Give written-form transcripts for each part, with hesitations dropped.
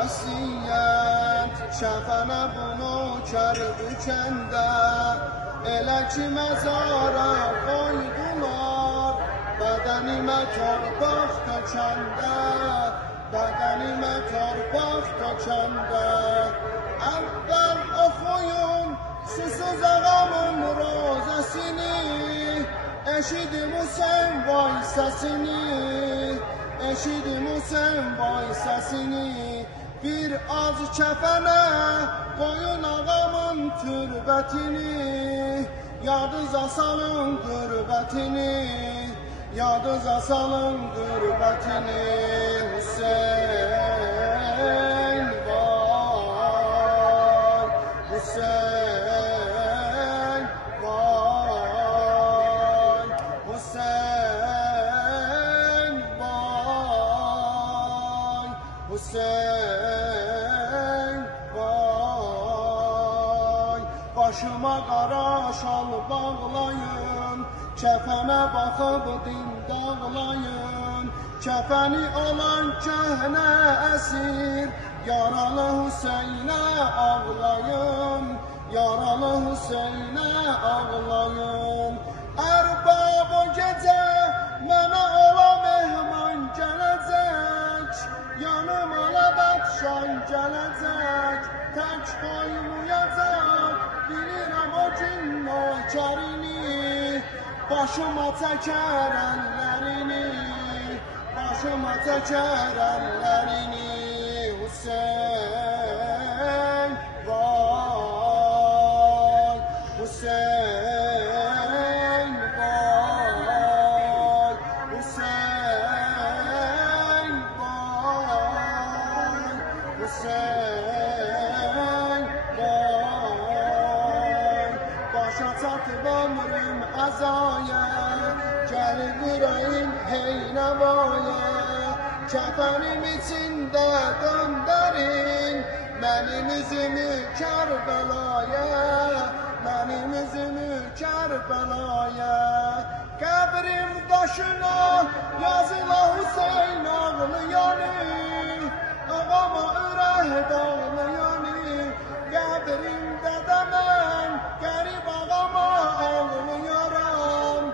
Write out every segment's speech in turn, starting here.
vəsiyyət, kəfənə bunu kərbi kəndə, elə ki məzara qoydular, bədənimə torpaq tökəndə, bədənimə torpaq tökəndə. Əvvəl oxuyun susuz ağamın rozəsini, eşidim Hüseyin vay səsini, eşidim Hüseyin vay səsini. Bir az kəfənə qoyun ağamın türbətini, yadınıza salın qürbətini, yadınıza salın qürbətini. Hüseyin vay, Hüseyin vay, Hüseyin vay, Hüseyin vay. Başıma qara şal bağlayın, kəfənə baxıb din dağlayın, kəfəni olan köhnə əsir, yaralı Hüseynə ağlayın, yaralı Hüseynə ağlayın. Ərbab o gecə mənə ola mehman gələcək, yanıma Ləbədşan gələcək, tək qoymayacaq, bilirəm o gün nökərini, başıma çəkər əllərini, başıma çəkər əllərini. Hüseyin vay, Hüseyin vay, Hüseyin vay, Hüseyin vay. Başa çatıb ömrüm əzaya, gəlir ürəyim heynəvaya, kəfənim içində döndərin mənim üzümü Kərbəlaya, mənim üzümü Kərbəlaya. Qəbrim daşına yazıla Hüseyin ağlayanı, ağama ürək dağlayanı. Qəbrimdə də mən qərib ağama ağlayaram,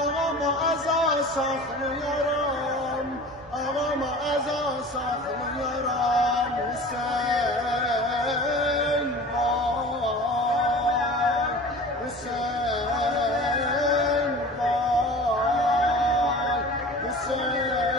ağama əza saxlayaram, ağama əza saxlayaram. Hüseyin vay, Hüseyin vay, Hüseyin